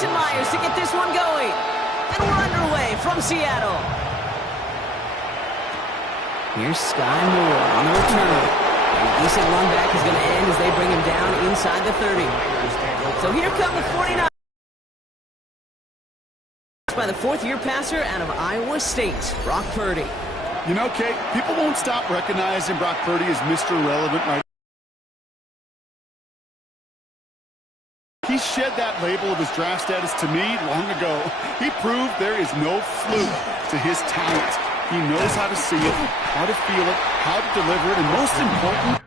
to get this one going. And we're underway from Seattle. Here's Sky Moore on the return. And a decent run back is going to end as they bring him down inside the 30. So here come the 49ers by the fourth-year passer out of Iowa State, Brock Purdy. You know, Kate, people won't stop recognizing Brock Purdy as Mr. Relevant right. He shed that label of his draft status to me long ago. He proved there is no fluke to his talent. He knows how to see it, how to feel it, how to deliver it, and most important,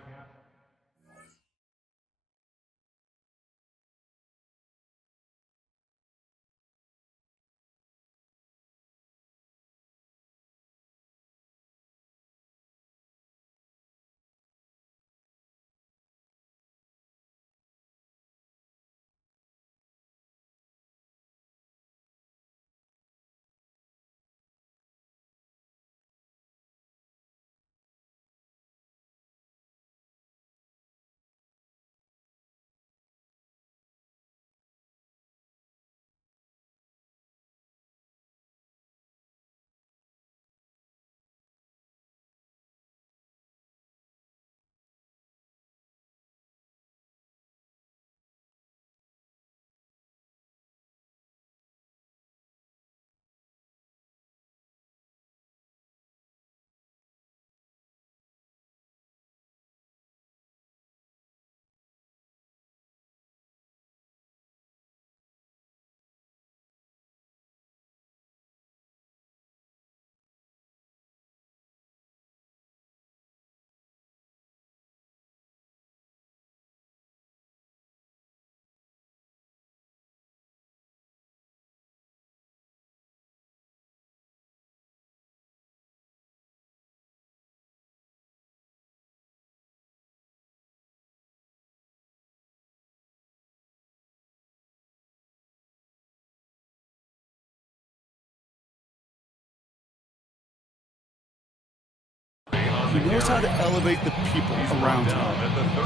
he knows how to elevate the people around him.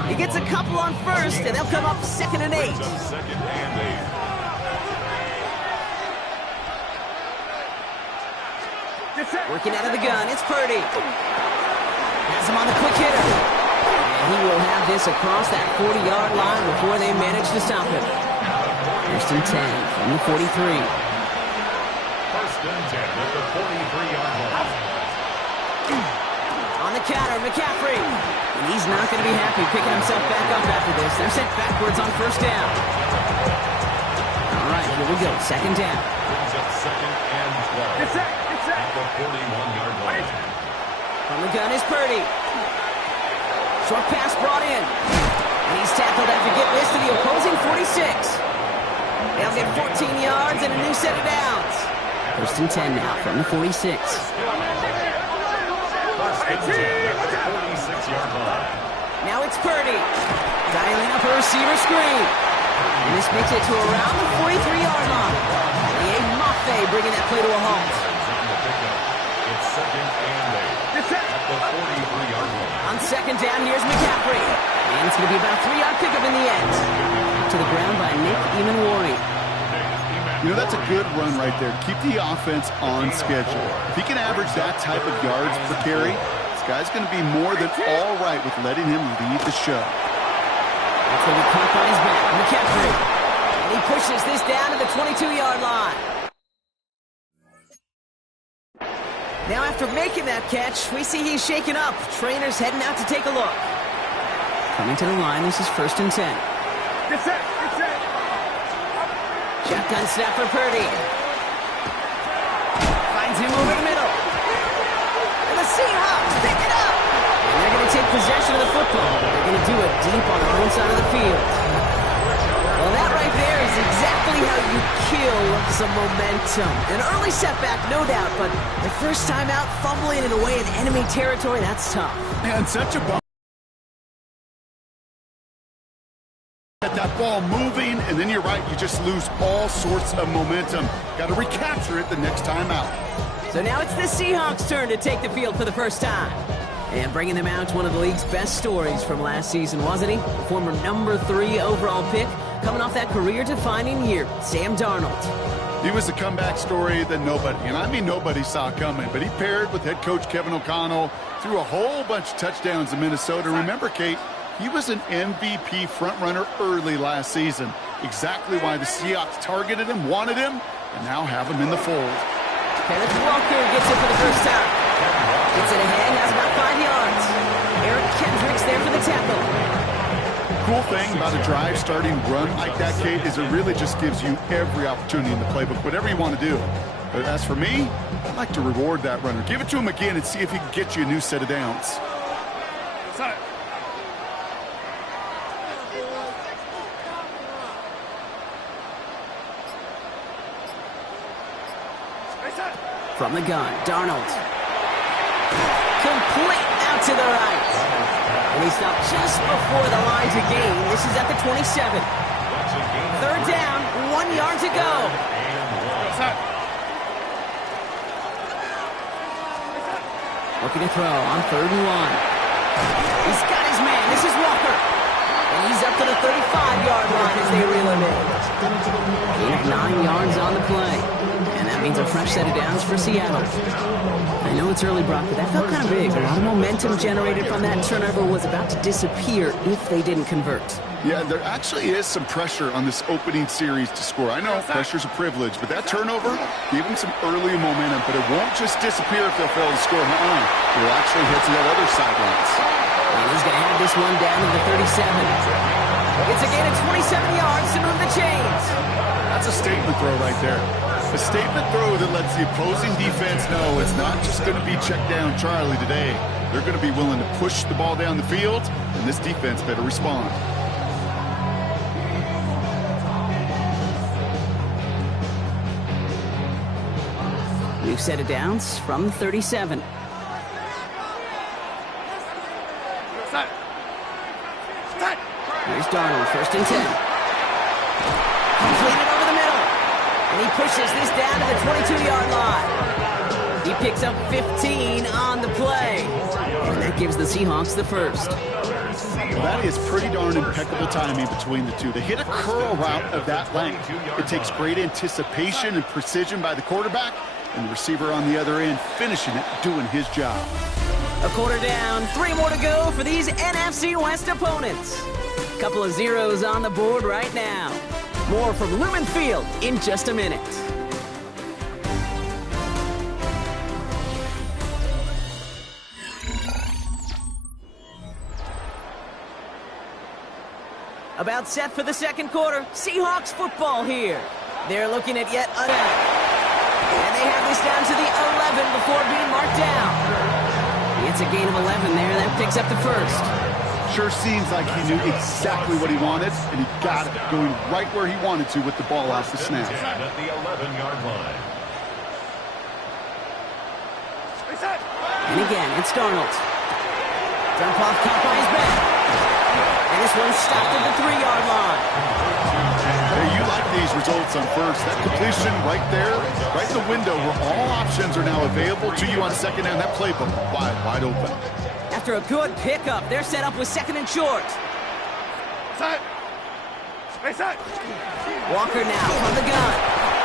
He gets a couple on first, and they'll come up 2nd and 8. Working out of the gun, it's Purdy. Has him on the quick hitter. And he will have this across that 40-yard line before they manage to stop him. 1st and 10 from the 43. 1st and 10 at the 43-yard line. On the counter, McCaffrey. And he's not going to be happy picking himself back up after this. They're sent backwards on 1st down. All right, here we go. 2nd down. Brings up 2nd and 12. It's set. At the 41-yard line. From the gun is Purdy. Short pass brought in. And he's tackled after getting this to the opposing 46. They'll get 14 yards and a new set of downs. 1st and 10 now from the 46. 1st and 10 at the 46-yard line. Now it's Purdy. Dialing up a receiver screen. And this makes it to around the 43-yard line. And the Mafe bringing that play to a halt. It's 2nd and 8 at the 43-yard line. On 2nd down, here's McCaffrey. And it's going to be about a 3-yard pickup in the end. To the ground by Nick Emanwari. You know, that's a good run right there. Keep the offense on schedule. If he can average that type of yards per carry, this guy's going to be more than all right with letting him lead the show. That's going to be caught on his back. McCaffrey. And he pushes this down to the 22-yard line. Now after making that catch, we see he's shaken up. Trainer's heading out to take a look. Coming to the line, this is 1st and 10. Get set. Shotgun snap for Purdy. Finds him over the middle. And the Seahawks pick it up. And they're going to take possession of the football. They're going to do it deep on their own side of the field. Well, that right there is exactly how you kill some momentum. An early setback, no doubt, but the first time out, fumbling it away in enemy territory, that's tough. Man, such a bummer. Get that ball moving, and then you're right, you just lose all sorts of momentum. Got to recapture it the next time out. So now it's the Seahawks' turn to take the field for the first time. And bringing them out, one of the league's best stories from last season, wasn't he? The former number 3 overall pick, coming off that career-defining year, Sam Darnold. He was a comeback story that nobody, and I mean nobody, saw coming. But he paired with head coach Kevin O'Connell, threw a whole bunch of touchdowns in Minnesota. Remember, Kate, he was an MVP frontrunner early last season. Exactly why the Seahawks targeted him, wanted him, and now have him in the fold. Kenneth Walker gets it for the first time. Gets it ahead, has about 5 yards. Eric Kendricks there for the tackle. Cool thing about a drive starting run like that, Kate, is it really just gives you every opportunity in the playbook, whatever you want to do. But as for me, I'd like to reward that runner. Give it to him again and see if he can get you a new set of downs. From the gun, Darnold. Complete out to the right. And he stopped just before the line to gain. This is at the 27. Third down, 1 yard to go. Looking to throw on 3rd and 1. He's got his man. This is Walker. And he's up to the 35-yard line as they reel him in. Gain of 9 yards on the play. And that means a fresh set of downs for Seattle. I know it's early, Brock, but that felt kind of big. A lot of momentum generated from that turnover was about to disappear if they didn't convert. Yeah, there actually is some pressure on this opening series to score. I know pressure's a privilege, but that turnover gave them some early momentum, but it won't just disappear if they'll fail to score. It will actually hit to that other sidelines. And he's going to have this one down to the 37. It's a gain of 27 yards to move the chains. That's a statement throw right there. A statement throw that lets the opposing defense know it's not just going to be check down Charlie today. They're going to be willing to push the ball down the field, and this defense better respond. New set of downs from the 37. Here's Darnold, 1st and 10. Completed over the middle. And he pushes this down to the 22-yard line. He picks up 15 on the play. And that gives the Seahawks the first. Well, that is pretty darn impeccable timing between the two. They hit a curl route of that length. It takes great anticipation and precision by the quarterback, and the receiver on the other end finishing it, doing his job. A quarter down, 3 more to go for these NFC West opponents. Couple of zeros on the board right now. More from Lumen Field in just a minute. About set for the second quarter. Seahawks football here. They're looking at yet another. And they have this down to the 11 before being marked down. It's a gain of 11 there. That picks up the first. Sure seems like he knew exactly what he wanted, and he got it, going right where he wanted to with the ball off the snap. At the 11-yard line. And again, it's Darnold. Dump off caught by his back. And this one's stopped at the 3-yard line. Hey, you like these results on first. That completion right there, right in the window where all options are now available to you on second down. That playbook wide open. After a good pickup, they're set up with 2nd and short. Walker now from the gun.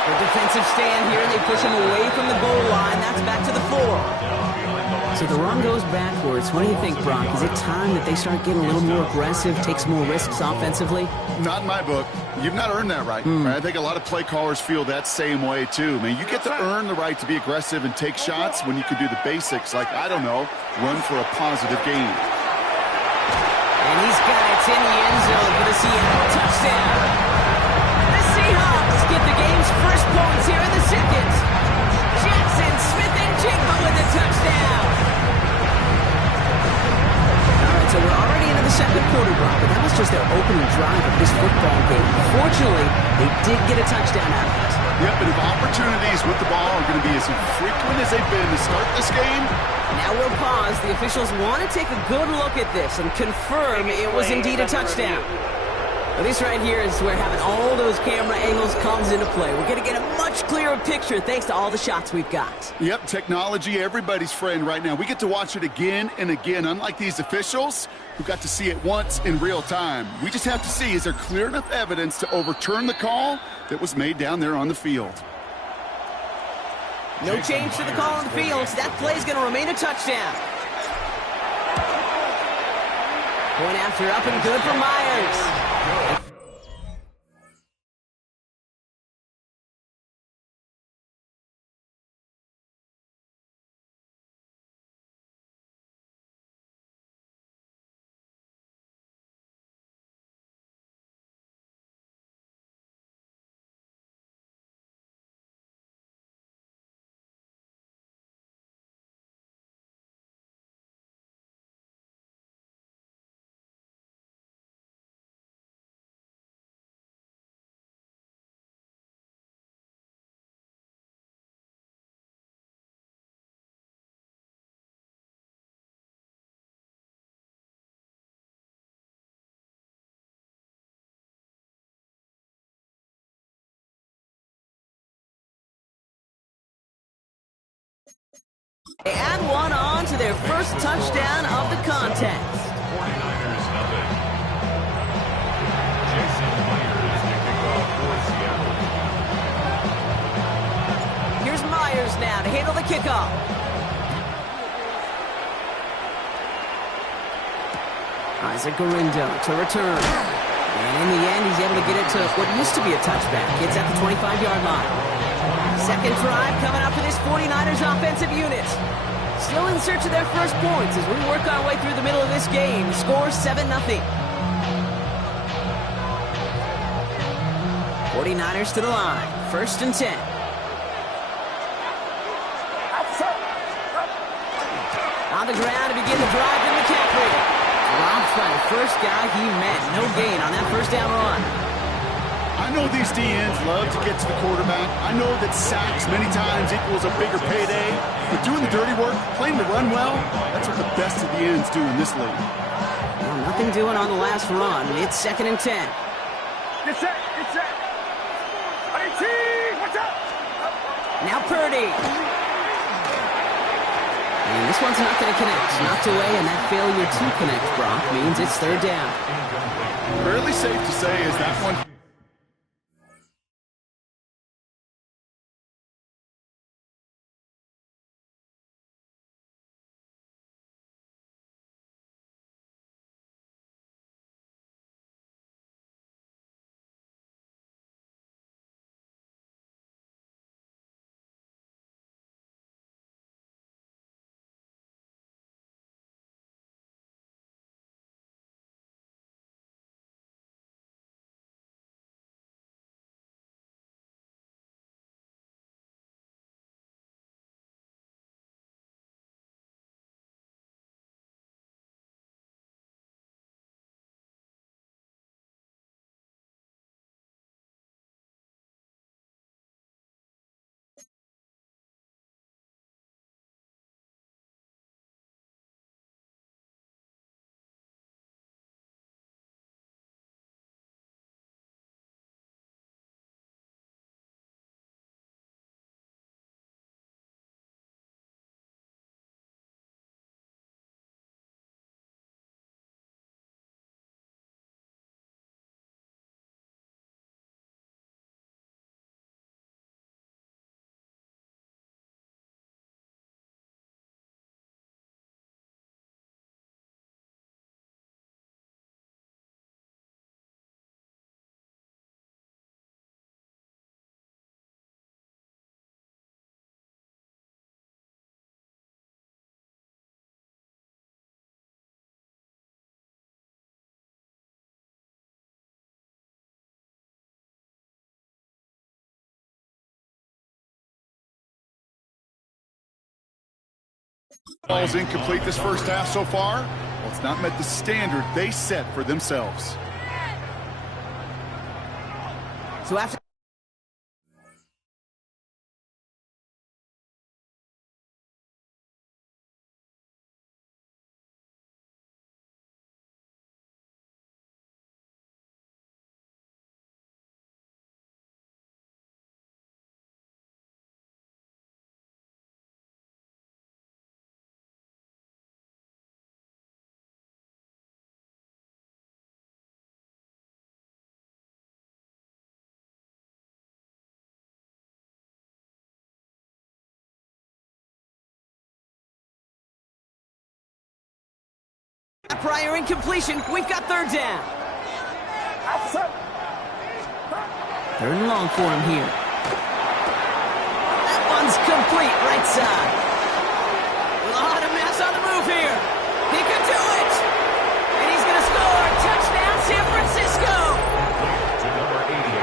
The defensive stand here, and they push him away from the goal line. That's back to the 4. So the run goes backwards. What do you think, Brock? Is it time that they start getting a little more aggressive, take some more risks offensively? Not in my book. You've not earned that right. I think a lot of play callers feel that same way, too. I mean, you get to earn the right to be aggressive and take shots when you can do the basics, like, I don't know, run for a positive gain. And he's got it in the end zone for the Seattle touchdown. The Seahawks get the game's first points here in the second. Jackson Smith-Njigba with a touchdown. All right, so we're already into the second quarter, Brock, but that was just their opening drive of this football game. Fortunately, they did get a touchdown out of it. Yeah, but if opportunities with the ball are going to be as infrequent as they've been to start this game. Now we'll pause. The officials want to take a good look at this and confirm it was indeed a touchdown. Well, this right here is where having all those camera angles comes into play. We're going to get a much clearer picture thanks to all the shots we've got. Yep, technology, everybody's friend right now. We get to watch it again and again, unlike these officials who got to see it once in real time. We just have to see, is there clear enough evidence to overturn the call that was made down there on the field? No change to the call on the field, so that play's going to remain a touchdown. Point after up and good for Myers. They add one on to their first touchdown of the contest. 49ers nothing. Jason Myers to kick off for Seattle. Here's Myers now to handle the kickoff. Isaac Garindo to return. And in the end, he's able to get it to what used to be a touchback. It's at the 25-yard line. Second drive coming up for this 49ers offensive unit. Still in search of their first points as we work our way through the middle of this game. Score 7-0. 49ers to the line. First and 10. On the ground to begin the drive to McCaffrey. Dropped by the first guy he met. No gain on that first down run. I know these DNs love to get to the quarterback. I know that sacks many times equals a bigger payday. But doing the dirty work, playing the run well, that's what the best of the ends do in this league. Well, nothing doing on the last run. It's second and 10. Get set, get set. 18, watch out. Now Purdy. And this one's not going to connect. Knocked away, and that failure to connect, Brock, means it's third down. Fairly safe to say is that one. Ball's incomplete this first half so far. Well, it's not met the standard they set for themselves. So after prior incompletion. We've got third down. Third and long for him here. That one's complete, right side. With a lot of mass on the move here. He could do it. And he's going to score. Touchdown, San Francisco.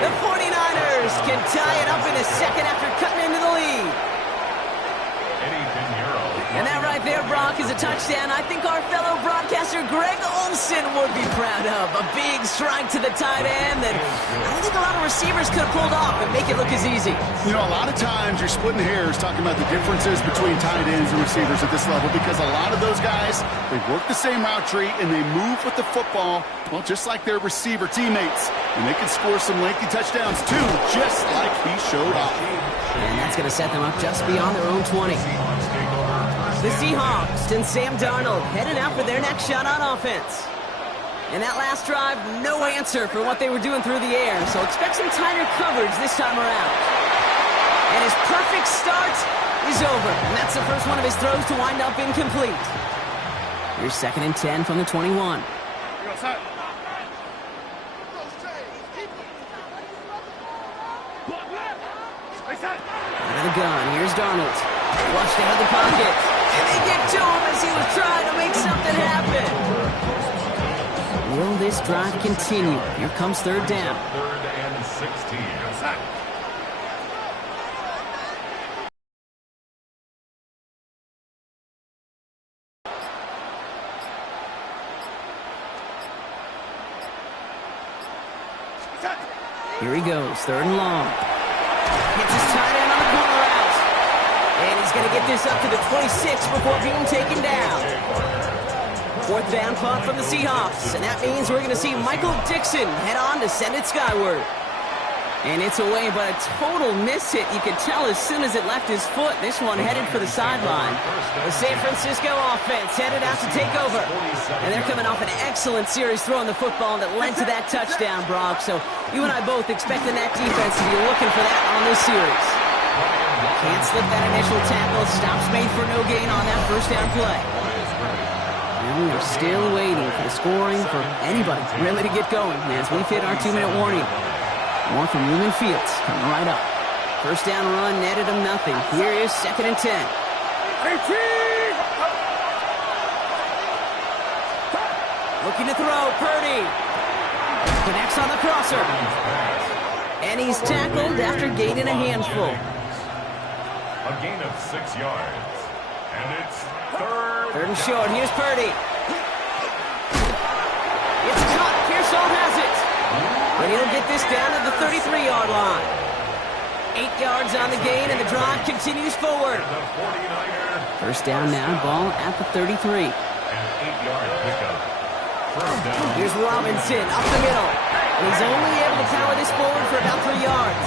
The 49ers can tie it up in a second after cutting into the lead. And that right there, Brock, is a touchdown I think our fellow broadcaster Greg Olsen would be proud of. A big strike to the tight end that I don't think a lot of receivers could have pulled off and make it look as easy. You know, a lot of times you're splitting hairs talking about the differences between tight ends and receivers at this level because a lot of those guys, they work the same route tree and they move with the football, well, just like their receiver teammates. And they can score some lengthy touchdowns, too, just like he showed off. And that's going to set them up just beyond their own 20. The Seahawks and Sam Darnold headed out for their next shot on offense. And that last drive, no answer for what they were doing through the air, so expect some tighter coverage this time around. And his perfect start is over, and that's the first one of his throws to wind up incomplete. Here's 2nd and 10 from the 21. Out of the gun, here's Darnold. Flushed out of the pocket. And they get to him as he was trying to make something happen. Will this drive continue? Here comes third down. 3rd and 16. Here he goes, 3rd and long. Gets his tight end on the corner route. And he's going to get this up to the 26 before being taken down. 4th down punt from the Seahawks. And that means we're going to see Michael Dixon head on to send it skyward. And it's away, but a total miss hit. You could tell as soon as it left his foot. This one headed for the sideline. The San Francisco offense headed out to take over. And they're coming off an excellent series throwing the football that led to that touchdown, Brock. So you and I both expecting that defense to be looking for that on this series. Can't slip that initial tackle. Stops made for no gain on that first down play. And we are still waiting for the scoring for anybody really to get going as we've hit our 2-minute warning. More from Lumen Fields coming right up. First down run netted him nothing. Here is 2nd and 10. Looking to throw, Purdy. Connects on the crosser. And he's tackled after gaining a handful. A gain of 6 yards. And it's 3rd and short. Here's Purdy. It's caught. Pearsall has it. And he'll get this down to the 33-yard line. 8 yards on the gain, and the drive continues forward. First down now, ball at the 33. An 8-yard pickup. Here's Robinson up the middle. And he's only able to power this forward for about 3 yards.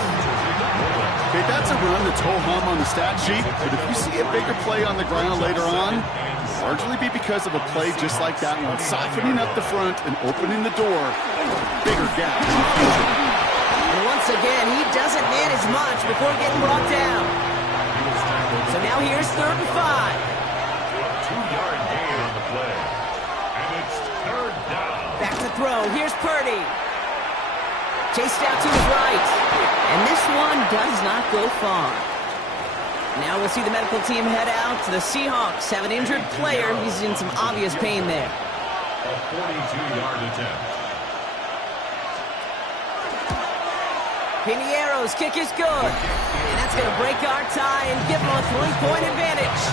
Okay, that's a run that's ho-hum on the stat sheet, but if you see a bigger play on the ground later on, largely be because of a play just like that one, softening up the front and opening the door, bigger gap. And once again, he doesn't manage much before getting brought down. So now here's 3rd and 5. 2-yard gain on the play. And it's 3rd down. Back to throw. Here's Purdy. Chased out to his right. And this one does not go far. Now we'll see the medical team head out. The Seahawks have an injured player. He's in some obvious pain there. A 42-yard attempt. Piniero's kick is good. And that's going to break our tie and give them a 3-point advantage.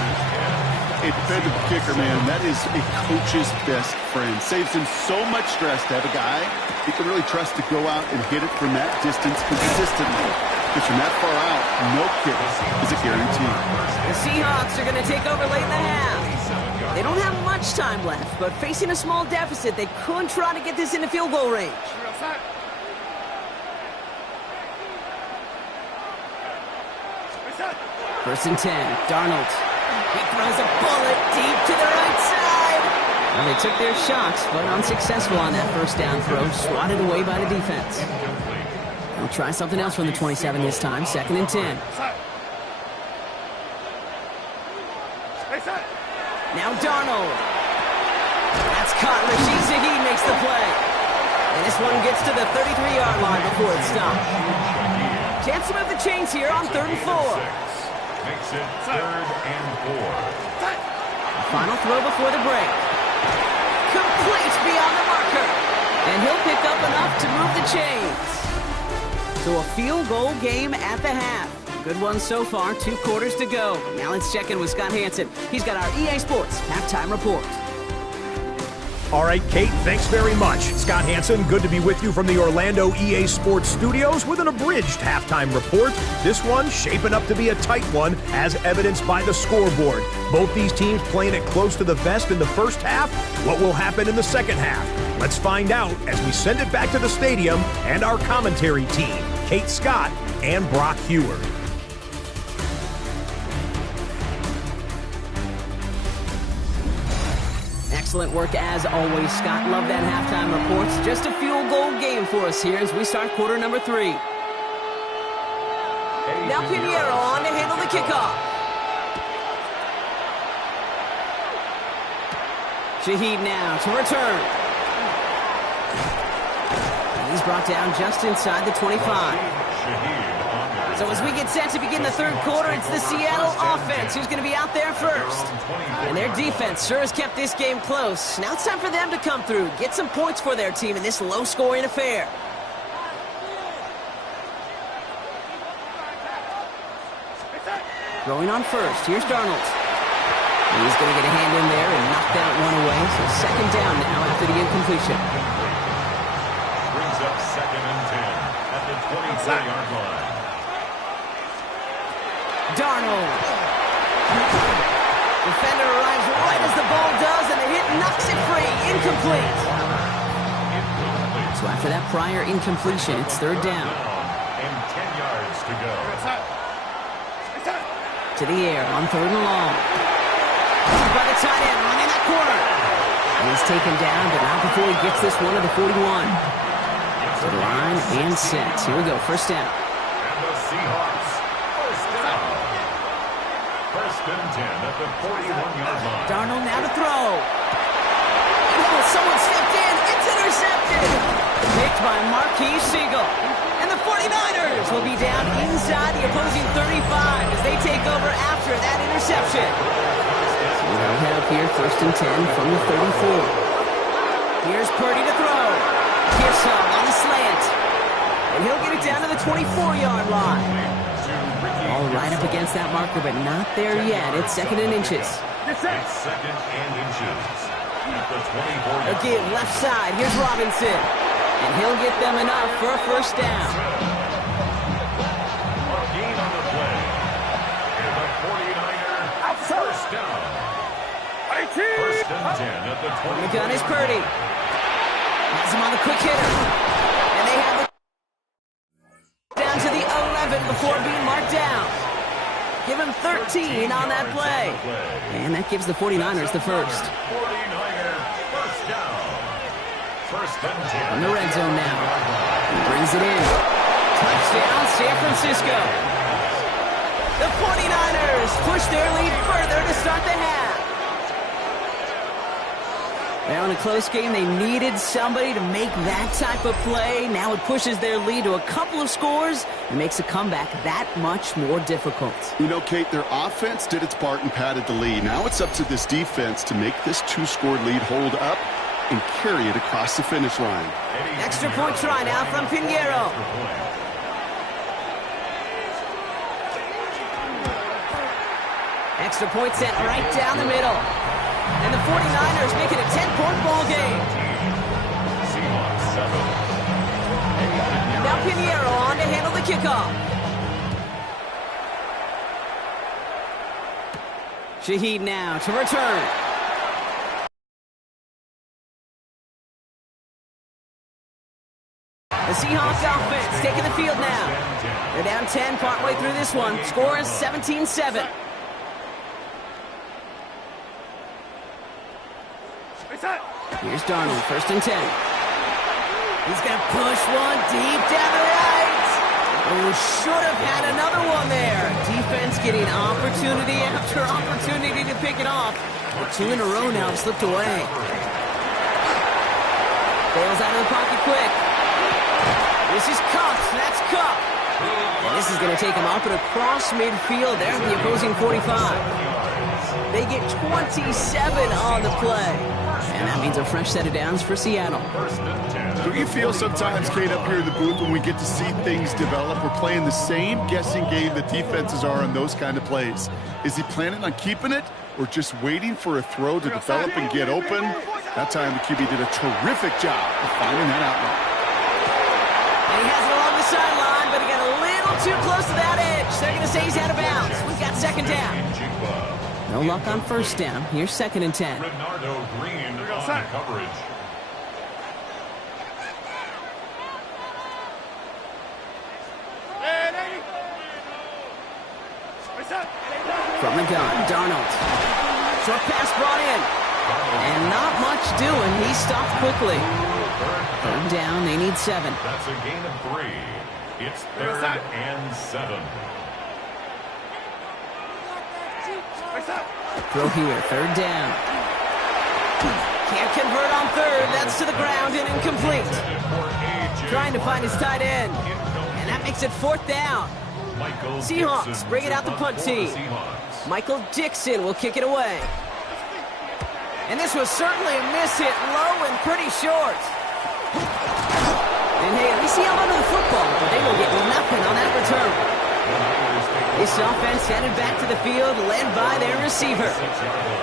A dependable kicker, man, that is a coach's best friend. Saves him so much stress to have a guy he can really trust to go out and hit it from that distance consistently. Because from that far out, no kick is a guarantee. The Seahawks are going to take over late in the half. They don't have much time left, but facing a small deficit, they could try to get this into field goal range. 1st and 10, Darnold. He throws a bullet deep to the right side. Well, they took their shots, but unsuccessful on that first down throw, swatted away by the defense. They'll try something else from the 27 this time, 2nd and 10. Now Darnold. That's caught. Rashid Shaheed makes the play. And this one gets to the 33-yard line before it's stopped. Chance to move the chains here on 3rd and 4. Makes it 3rd and 4. Final throw before the break. Complete beyond the marker. And he'll pick up enough to move the chains. So a field goal game at the half. Good one so far, 2 quarters to go. Now let's check in with Scott Hansen. He's got our EA Sports halftime report. All right, Kate, thanks very much. Scott Hansen, good to be with you from the Orlando EA Sports Studios with an abridged halftime report. This one shaping up to be a tight one, as evidenced by the scoreboard. Both these teams playing it close to the vest in the first half. What will happen in the second half? Let's find out as we send it back to the stadium and our commentary team, Kate Scott and Brock Heward. Excellent work as always, Scott. Love that halftime report. Just a field goal game for us here as we start quarter number 3. Now Pinheiro on to handle the kickoff. Shaheed now to return. And he's brought down just inside the 25. So as we get set to begin the 3rd quarter, it's the Seattle offense who's going to be out there first. And their defense sure has kept this game close. Now it's time for them to come through, get some points for their team in this low-scoring affair. Throwing on first, here's Darnold. He's going to get a hand in there and knock that one away. So 2nd down now after the incompletion. Brings up 2nd and 10 at the 24-yard line. Darnold. Defender arrives right as the ball does, and the hit knocks it free. Incomplete. So after that prior incompletion, it's 3rd down. And 10 yards to go. To the air on 3rd and long. By the tight end, running that corner. And he's taken down, but not before he gets this one to the 41. To the line and set. Here we go, 1st down. And the Seahawks, 1st down. 1st and 10 at the 41-yard line. Darnold now to throw. Oh, someone stepped in. It's intercepted. Picked by Marquise Siegel. And the 49ers will be down inside the opposing 35 as they take over after that interception. So they'll head up here 1st and 10 from the 34. Here's Purdy to throw. Pearson on the slant. And he'll get it down to the 24-yard line. All right up against that marker, but not there yet. It's 2nd and inches. It's 2nd and inches at the 24-yard line. Again, left side. Here's Robinson. And he'll get them enough for a 1st down. A gain on the play. And the 49er 1st down. 1st and 10 at the 20. The gun is Purdy. Has him on the quick hitter. And they have the down to the 11 before being marked down. Give him 13 on that play. And that gives the 49ers the 1st. 49er 1st down. 1st and 10. From the red zone now. He brings it in. Touchdown, San Francisco. The 49ers push their lead further to start the half. Now in a close game, they needed somebody to make that type of play. Now it pushes their lead to a couple of scores and makes a comeback that much more difficult. You know, Kate, their offense did its part and padded the lead. Now it's up to this defense to make this 2-score lead hold up and carry it across the finish line. Extra point try now from Pinheiro. Extra point sent right down the middle. And the 49ers make it a 10-point ball game. Now Pinheiro on to handle the kickoff. Shaheed now to return. The Seahawks offense taking the field now. They're down 10 partway through this one. Score is 17-7. Here's Darnold, 1st and 10. He's going to push one deep down the right. Oh, should have had another one there. Defense getting opportunity after opportunity to pick it off. But 2 in a row now have slipped away. Bails out of the pocket quick. This is Cuff. That's Cuff. And this is going to take him up and across midfield there at the opposing 45. They get 27 on the play. And that means a fresh set of downs for Seattle. Don't you feel sometimes, Kate, up here in the booth when we get to see things develop? We're playing the same guessing game that defenses are on those kind of plays. Is he planning on keeping it or just waiting for a throw to develop and get open? That time the QB did a terrific job of finding that outlet. And he has it along the sideline, but he got a little too close to that edge. They're going to say he's out of bounds. We've got second down. No luck on first down. Here's second and 10. Bernardo Green on coverage. From the gun, Darnold. Short pass brought in. And not much doing. He stopped quickly. Third down, they need 7. That's a gain of 3. It's third and 7. Throw here, third down. Can't convert on third. That's to the ground and incomplete. Trying to find his tight end. And that makes it fourth down. Seahawks bring it out the punt team. Michael Dixon will kick it away. And this was certainly a miss hit low and pretty short. And hey, at least he held onto the football, but they will get nothing on that return. This offense headed back to the field, led by their receiver.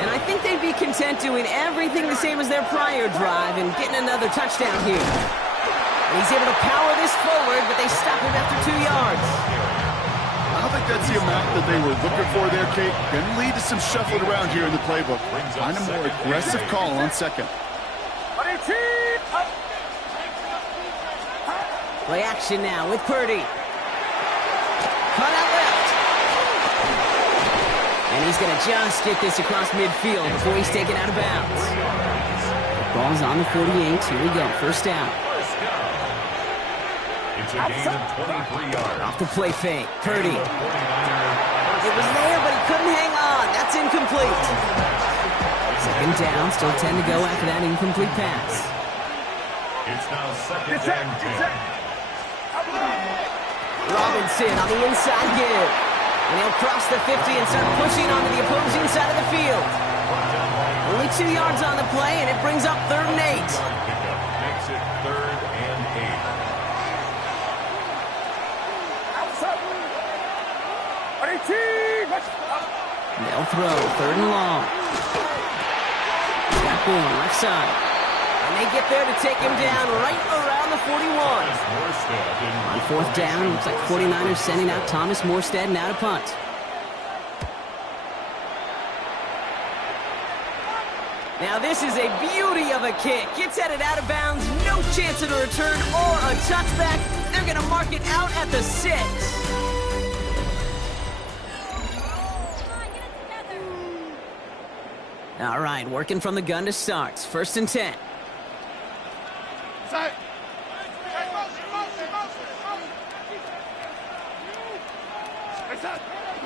And I think they'd be content doing everything the same as their prior drive and getting another touchdown here. And he's able to power this forward, but they stop him after 2 yards. I don't think that's the amount that they were looking for there, Kate. Going to lead to some shuffling around here in the playbook. Find a more aggressive call on second. Play action now with Purdy. Cut out left. And he's going to just get this across midfield before he's taken out of bounds. The ball's on the 48. Here we go. First down. It's a gain of 23 yards. Off the play fake. Purdy. It was there, but he couldn't hang on. That's incomplete. Second down. Still 10 to go after that incomplete pass. It's now second and 10. Robinson on the inside give. And he'll cross the 50 and start pushing onto the opposing side of the field. Only 2 yards on the play, and it brings up third and 8. Makes it third and 8. They'll throw, third and long. Got one, left side. And they get there to take him down right around the 41. On fourth down, looks like 49ers sending out Thomas Morstead now to punt. Now this is a beauty of a kick. Gets headed out of bounds, no chance of a return or a touchback. They're going to mark it out at the 6. All right, working from the gun to start. First and 10.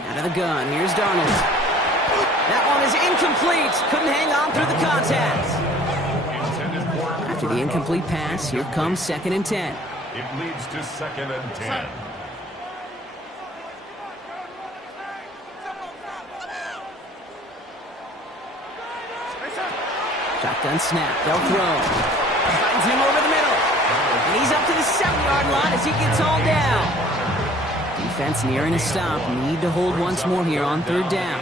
Out of the gun, here's Darnold. That one is incomplete. Couldn't hang on through the contact. After the incomplete pass, here comes second and 10. It leads to second and 10. Shotgun snap, they'll throw. Finds him over the middle. And he's up to the 7-yard line as he gets hauled down. Defense nearing a stop. Need to hold once more here on third down.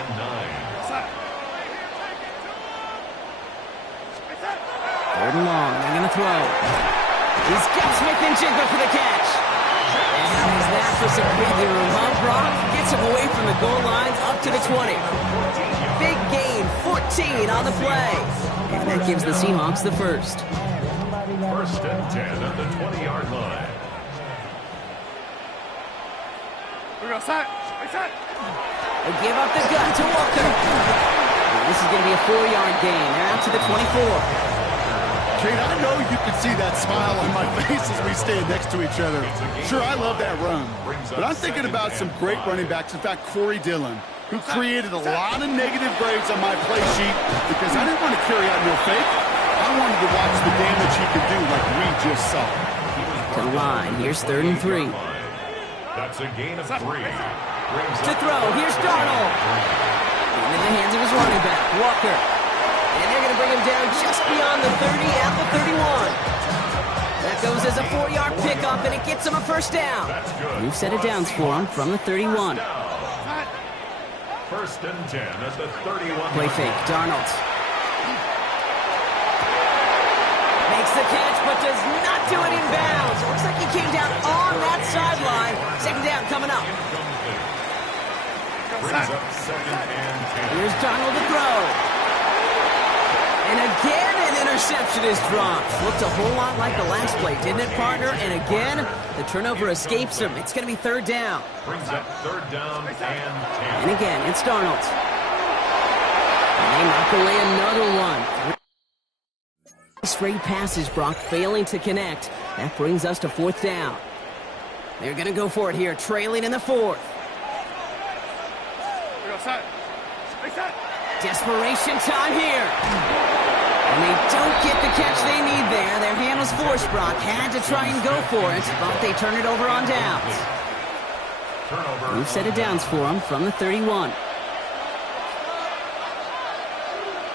Third and long, they're going to throw. He's got Smith-Njigba for the catch. And how is that for some breathing room, huh, Brock? Gets him away from the goal lines up to the 20. Big gain, 14 on the play. And that gives the Seahawks the first. First and 10 at the 20-yard line. They give up the gun to Walker. And this is going to be a 4-yard gain. They're out to the 24. Kate, I know you can see that smile on my face as we stand next to each other. Sure, I love that run. But I'm thinking about some great running backs. In fact, Corey Dillon, who created a lot of negative grades on my play sheet because I didn't want to carry out no fake. I wanted to watch the damage he could do like we just saw. To the line. Here's 3rd and 3. That's a gain of 3. To throw. Here's Darnold. In the hands of his running back, Walker. And they're going to bring him down just beyond the 30 at the 31. That goes as a 4-yard pickup, and it gets him a first down. New set of downs for him from the 31. 1st and 10 at the 31. Play fake. Darnold. Makes the catch, but does not do it in bounds. It looks like he came down on that sideline. 2nd down coming up. Brings up 2nd and 10. Here's Darnold to throw. And again, an interception is dropped. Looked a whole lot like the last play, didn't it, partner? And again, the turnover escapes him. It's going to be 3rd down. Brings up 3rd down and 10. And again, it's Darnold. And they knock away another one. 3 straight passes, Brock failing to connect. That brings us to 4th down. They're going to go for it here, trailing in the 4th. Desperation time here. And they don't get the catch they need there. Their hand was forced, Brock. Had to try and go for it, but they turn it over on downs. New set of downs for them from the 31.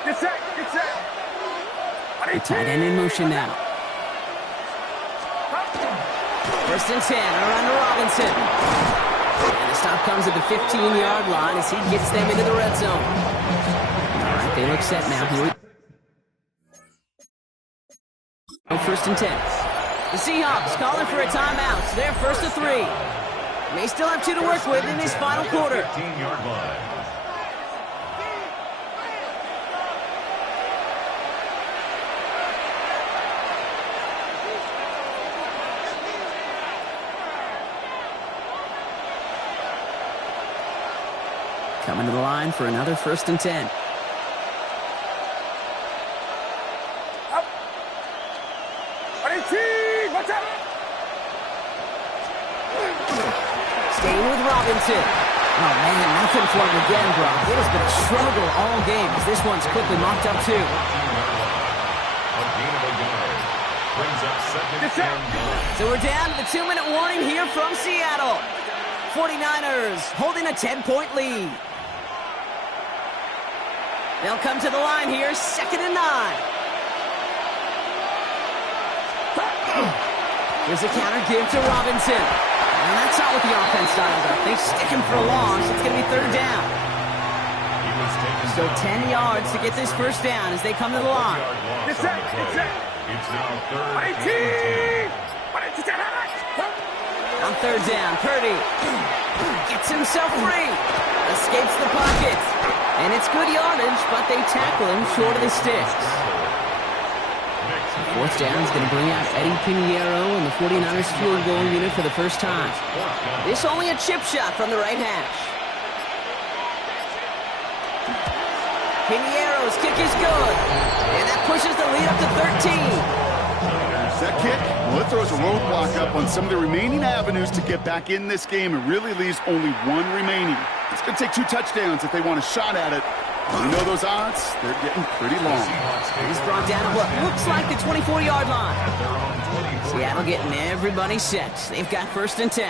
Get set, get set. The tight end in motion now. 1st and 10, around to Robinson. And the stop comes at the 15-yard line as he gets them into the red zone. All right, they look set now. Here we go. 1st and 10. The Seahawks calling for a timeout. So they're 1st to 3. They still have 2 to work with in this final quarter. 15-yard line. Coming to the line for another 1st and 10. Staying with Robinson. Oh, man, nothing for him again, Brock. It has been a struggle all game as this one's quickly mocked up, too. So we're down to the 2-minute warning here from Seattle. 49ers holding a 10-point lead. They'll come to the line here, 2nd and 9. Here's a counter give to Robinson. And that's not what the offense dialed up. They stick him for a loss. It's going to be 3rd down. So 10 yards to get this first down as they come to the line. It's now 3rd and 10. On 3rd down, Purdy gets himself free. Escapes the pocket. And it's good yardage, but they tackle him short of the sticks. 4th down is going to bring out Eddie Pinheiro and the 49ers field goal unit for the first time. This only a chip shot from the right hash. Pinheiro's kick is good. And that pushes the lead up to 13. That kick, well, it throws a roadblock up on some of the remaining avenues to get back in this game and really leaves only 1 remaining. It's going to take 2 touchdowns if they want a shot at it. You know those odds? They're getting pretty long. He's brought down at what looks like the 24-yard line. Seattle getting everybody set. They've got 1st and 10.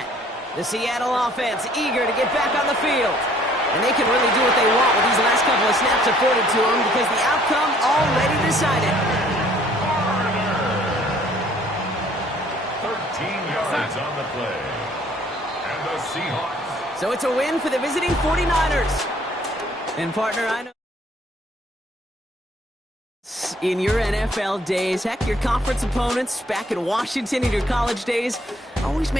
The Seattle offense eager to get back on the field. And they can really do what they want with these last couple of snaps afforded to them because the outcome already decided. 13 yards on the play. And the Seahawks. So it's a win for the visiting 49ers. And partner, I know in your NFL days, heck, your conference opponents back in Washington in your college days, always make